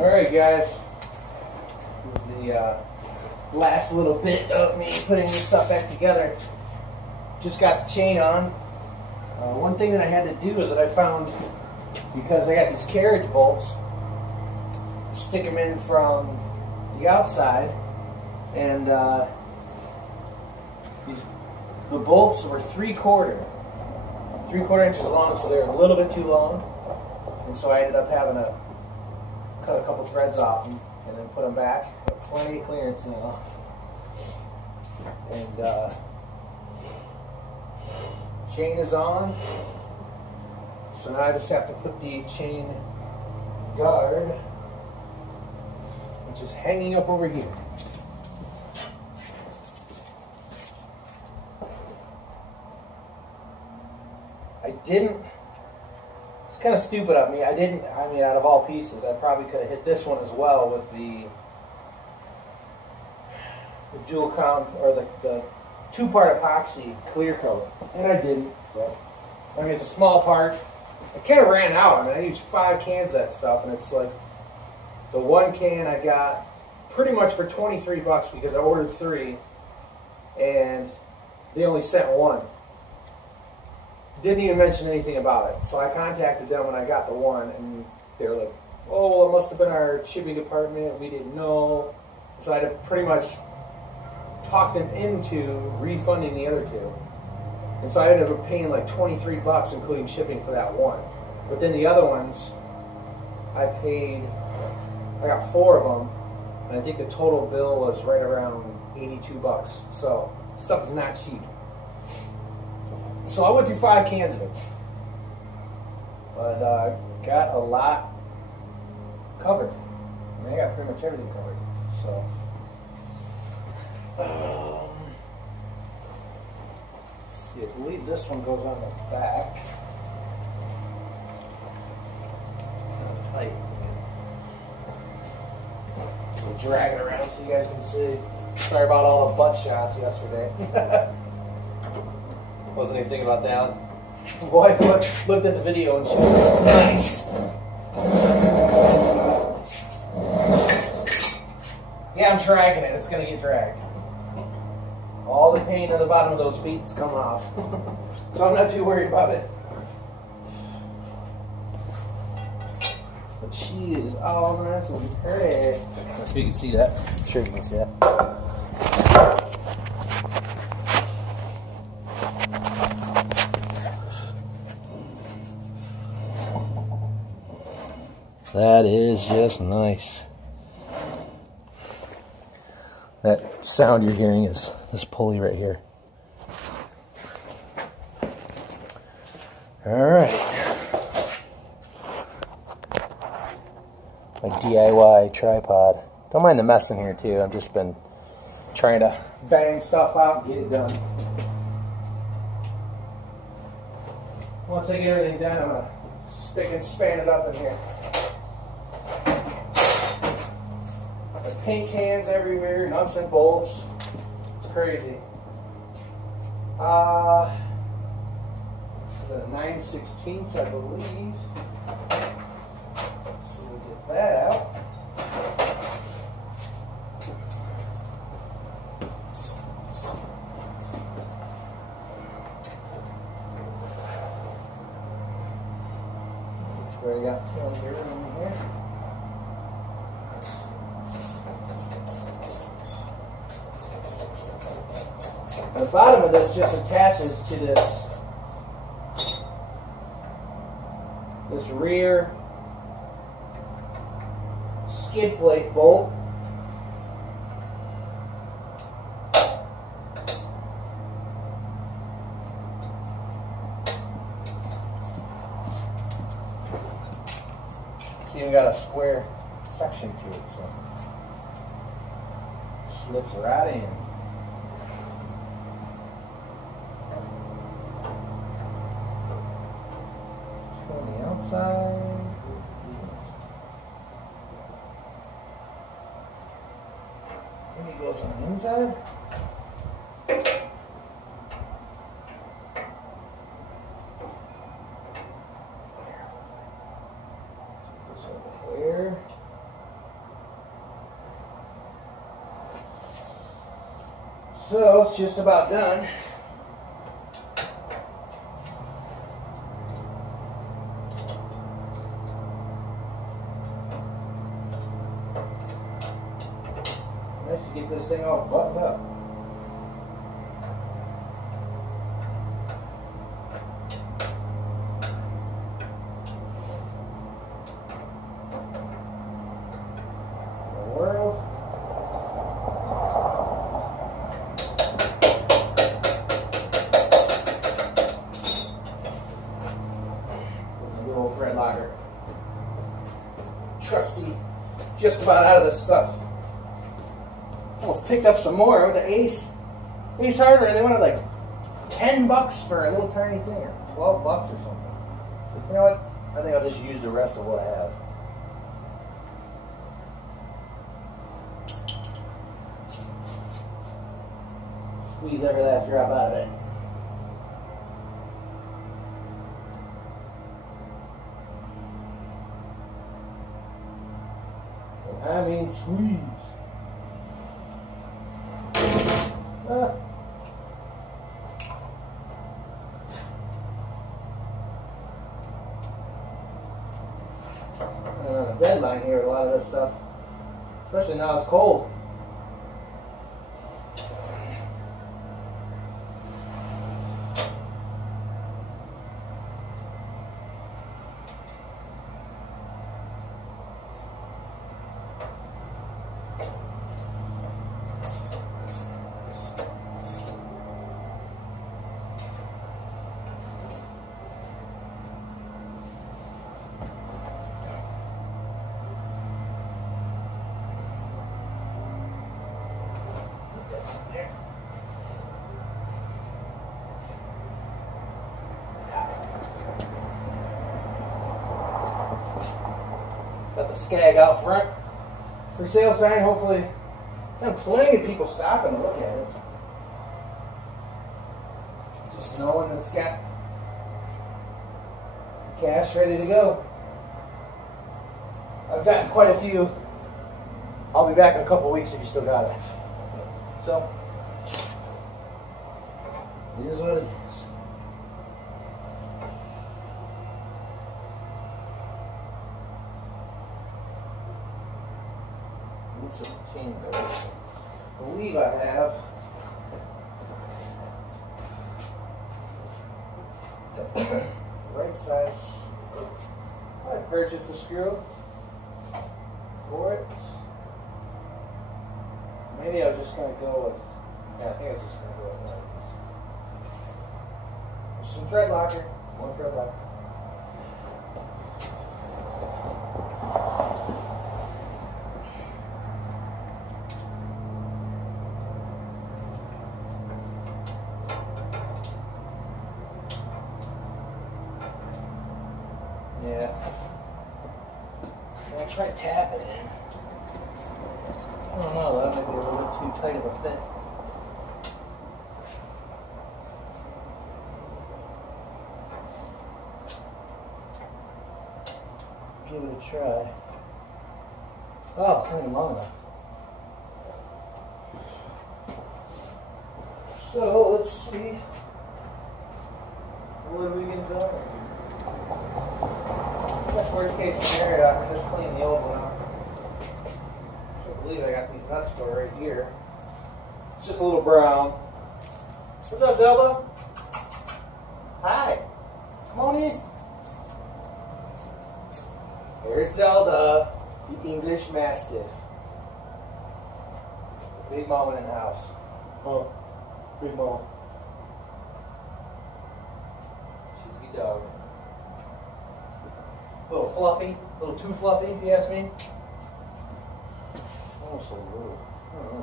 Alright guys, this is the last little bit of me putting this stuff back together. Just got the chain on. One thing that I had to do is that I found, because I got these carriage bolts, stick them in from the outside, and the bolts were 3/4 inches long, so they're a little bit too long, and so I ended up having to cut a couple threads off them and then put them back. Got plenty of clearance now, and chain is on. So now I just have to put the chain guard, which is hanging up over here. It's kind of stupid of me. I mean, out of all pieces, I probably could have hit this one as well with the dual count, or the two-part epoxy clear coat. And I didn't, but I mean, it's a small part. I kind of ran out. I mean, I used 5 cans of that stuff, and it's like the one can I got pretty much for 23 bucks because I ordered 3, and they only sent 1. Didn't even mention anything about it. So I contacted them when I got the one, and they were like, oh, well, it must have been our shipping department. We didn't know. So I had to pretty much talk them into refunding the other 2. And so I ended up paying like 23 bucks, including shipping, for that one. But then the other ones, I got 4 of them, and I think the total bill was right around 82 bucks. So stuff is not cheap. So I went through 5 cans of it, but got a lot covered. I mean, I got pretty much everything covered. So let's see. I believe this one goes on the back. Kind of tight. We'll drag it around so you guys can see. Sorry about all the butt shots yesterday. Wasn't even thinking about that. My wife looked at the video and she was like, nice. Yeah, I'm dragging it. It's going to get dragged. All the paint at the bottom of those feet is coming off. So I'm not too worried about it. But she is all nice and pretty. So you can see that. I'm sure you can see that. That is just nice. That sound you're hearing is this pulley right here. Alright. My DIY tripod. Don't mind the mess in here too. I've just been trying to bang stuff out and get it done. Once I get everything done, I'm going to spick and span it up in here. Paint cans everywhere, nuts and bolts. It's crazy. This is a 9/16, I believe. So we'll get that out. That's where I got down here and here. The bottom of this just attaches to this rear skid plate bolt. It's even got a square section to it, so it slips right in. Outside. Maybe it goes on the inside. This over here. So it's just about done. Nice to get this thing all buttoned up. Trusty, just about out of this stuff. Almost picked up some more with the Ace Hardware. They wanted like $10 for a little tiny thing, or $12 or something. So, you know what? I think I'll just use the rest of what I have. Squeeze every last drop out of it. I mean squeeze. I'm on a deadline here with a lot of this stuff, especially now it's cold. Got the Skag out front for sale sign. Hopefully, and plenty of people stopping to look at it. Just knowing it's got cash ready to go. I've gotten quite a few. I'll be back in a couple of weeks if you still got it. So, it is what it is. Some chain covers. I believe I have the right size. I purchased the screw for it. Maybe I was just going to go with, yeah, I think I was just going to go with one of these. Some thread locker, one thread locker. Yeah. I'll try to tap it in. I don't know, that might be a little bit too tight of a fit. Give it a try. Oh, it's not even long enough. So, let's see. What are we going to do? That's worst case scenario. I can just clean the old one out. I can't believe I got these nuts for right here. It's just a little brown. What's up, Zelda? Hi. Come on in. There's Zelda, the English Mastiff. Big mama in the house. Oh, big mama. She's a good dog. A little fluffy, a little too fluffy, if you ask me. Almost a little. I don't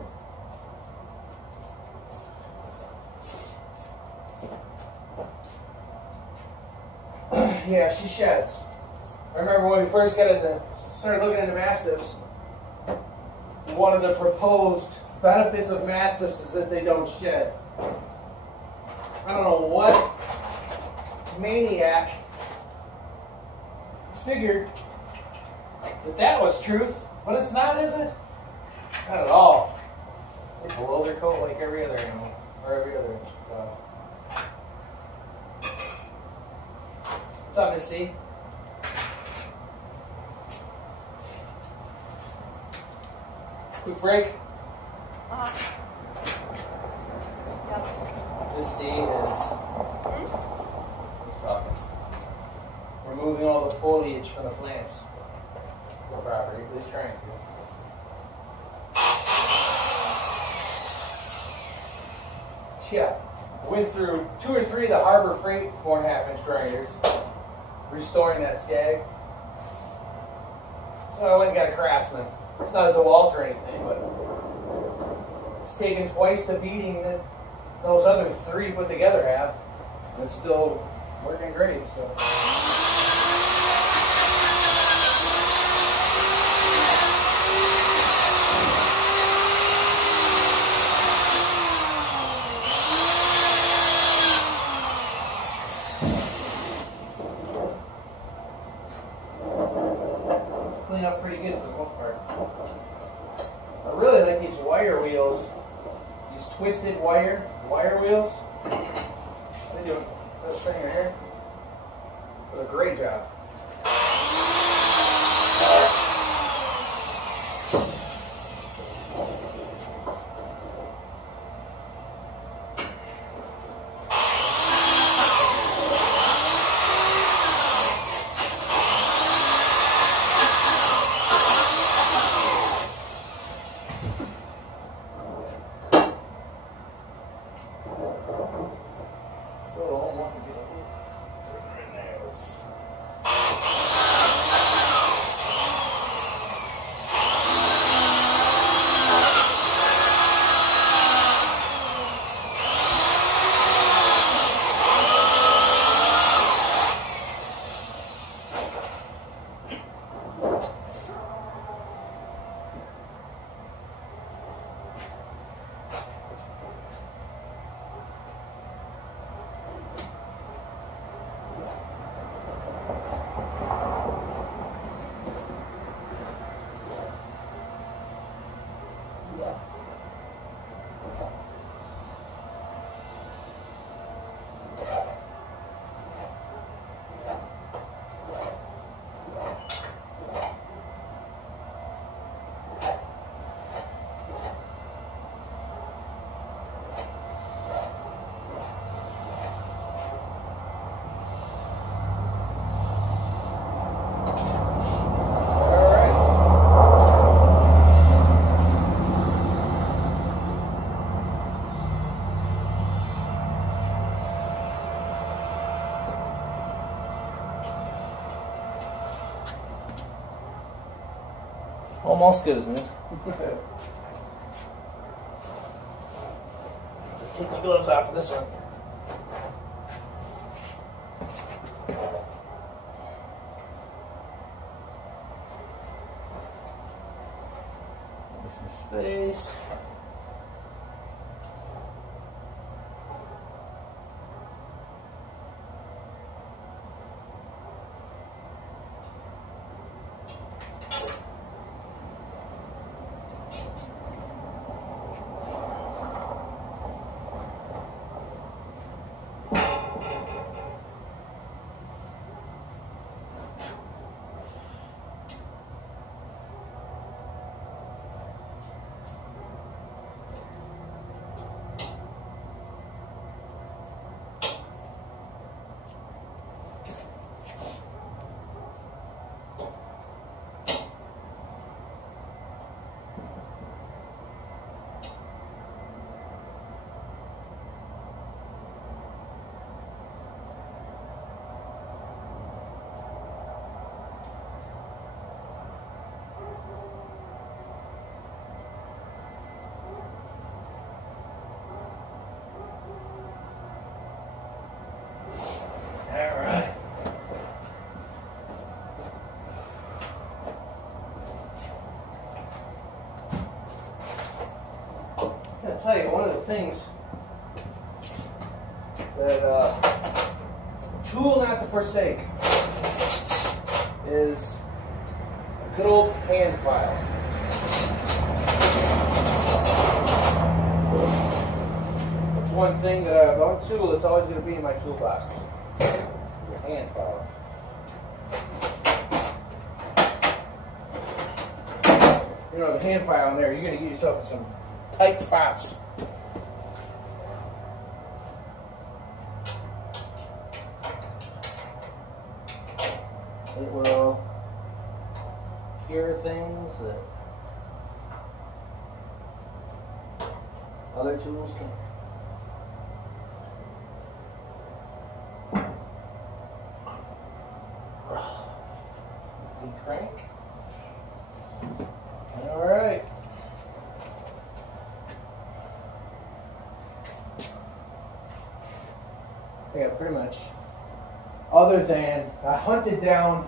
know. Yeah, she sheds. I remember when we first started looking into Mastiffs, one of the proposed benefits of Mastiffs is that they don't shed. I don't know what maniac figured that was truth, but it's not, is it? Not at all. They blow their coat like every other animal, or every other dog. What's up, Missy? Quick break. Yep. Missy is removing all the foliage from the plants on the property, at least trying to. Yeah, went through 2 or 3 of the Harbor Freight 4.5-inch grinders, restoring that skag. So I went and got a Craftsman. It's not a DeWalt or anything, but it's taken twice the beating that those other 3 put together have, and it's still working great. So. Clean up pretty good for the most part. I really like these wire wheels, these twisted wire wheels. They do the best thing in here. Do a great job. Almost good, isn't it? Take my gloves off for this one. Some space. I tell you, one of the things that tool not to forsake is a good old hand file. one thing that one tool that's always going to be in my toolbox. Is a hand file. You know, the hand file in there, you're going to get yourself in some tight spots. It will cure things that other tools can't. The crank. All right. Yeah, pretty much. Other than I hunted down,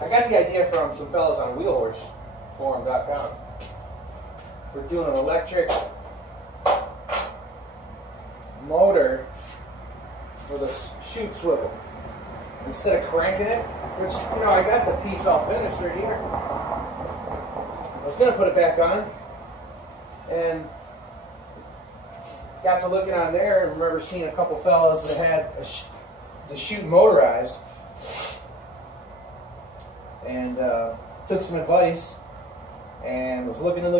I got the idea from some fellas on wheelhorseforum.com for doing an electric motor with a chute swivel instead of cranking it, which, you know, I got the piece all finished right here. I was going to put it back on and got to looking on there and remember seeing a couple fellas that had the chute motorized, and took some advice and was looking, and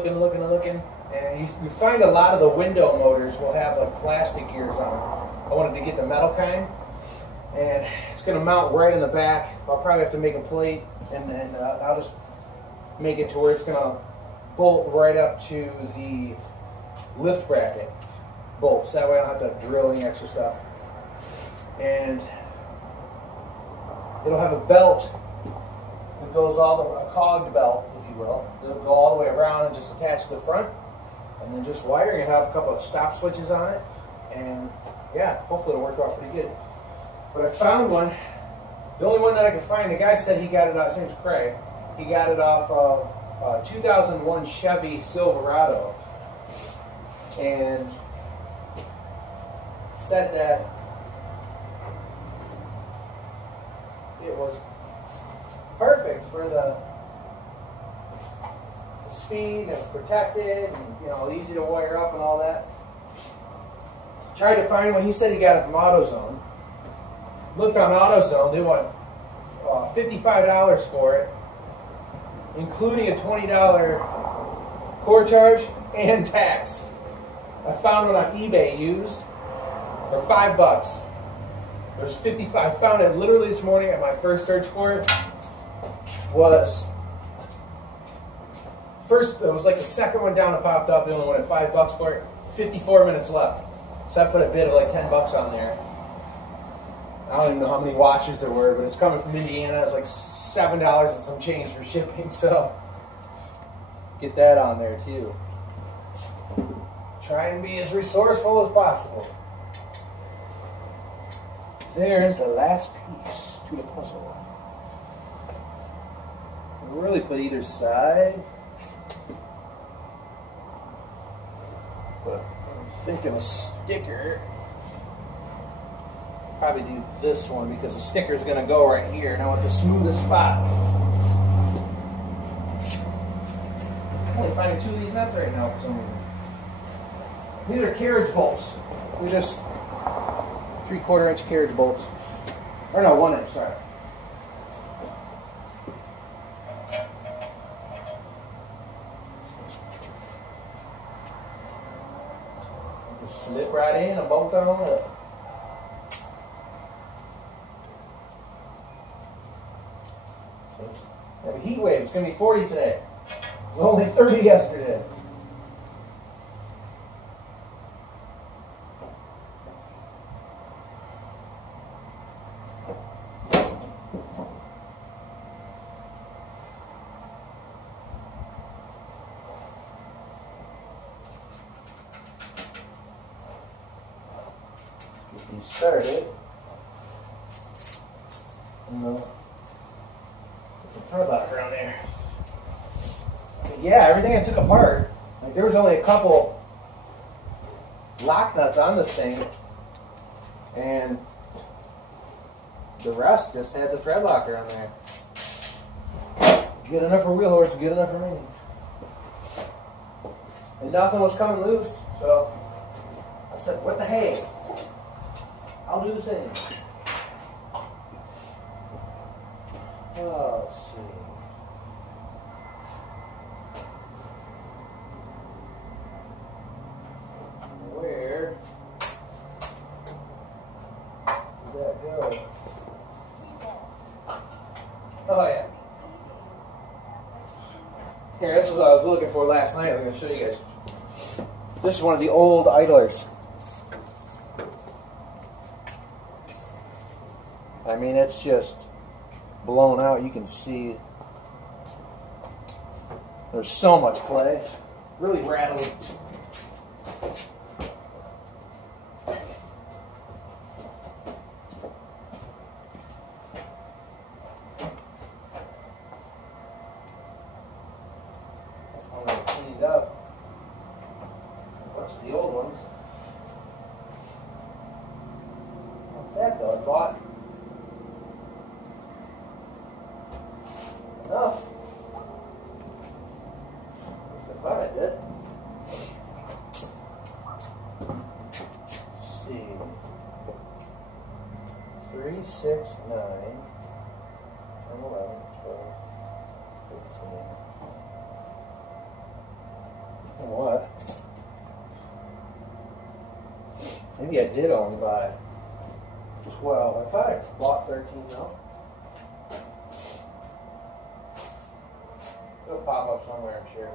you find a lot of the window motors will have like plastic gears on them. I wanted to get the metal kind, and it's going to mount right in the back. I'll probably have to make a plate, and then I'll just make it to where it's going to bolt right up to the lift bracket bolts. That way I don't have to drill any extra stuff. And it'll have a belt that goes all the way, a cogged belt, if you will. It'll go all the way around and just attach to the front, and then just wiring it. Have a couple of stop switches on it, and yeah, hopefully it'll work out pretty good. But I found one. The only one that I could find, the guy said he got it off, his name's Craig. He got it off of a 2001 Chevy Silverado, and said that it was perfect for the speed, and it was protected, and, you know, easy to wire up and all that. Tried to find one. He said he got it from AutoZone. Looked on AutoZone. They want $55 for it, including a $20 core charge and tax. I found one on eBay used for $5. There's 55. I found it literally this morning at my first search for it. Was first, it was like the second one down that popped up. The only one at $5 for it. 54 minutes left. So I put a bid of like $10 on there. I don't even know how many watches there were, but it's coming from Indiana. It's like $7 and some change for shipping. So get that on there too. Try and be as resourceful as possible. There's the last piece to the puzzle. We'll really put either side. But I'm thinking a sticker. Probably do this one because the sticker is going to go right here, and I want the smoothest spot. I'm only finding 2 of these nuts right now for some reason. These are carriage bolts. They're just 3/4 inch carriage bolts. Or no, 1 inch, sorry. Just slip right in and bolt on up. So have a heat wave. It's going to be 40 today. It was only 30 yesterday. You started, and put the thread lock around there. Yeah, everything I took apart, like there was only a couple lock nuts on this thing, and the rest just had the thread locker on there. Good enough for Wheel Horse, good enough for me. And nothing was coming loose, so Except with the hay. I'll do the same. Oh, let's see. Where did that go? Oh, yeah. Here, this is what I was looking for last night. I was going to show you guys. This is one of the old idlers. I mean, it's just blown out. You can see there's so much clay. Really rattly. I'm going to clean it up. What's the old ones? What's that though? I bought enough. I thought I did. Let's see. 3, 6, 9, 10, 11, 12, 15. You know what? Maybe I did only buy 12. I thought I bought 13 though. It'll pop up somewhere, I'm sure.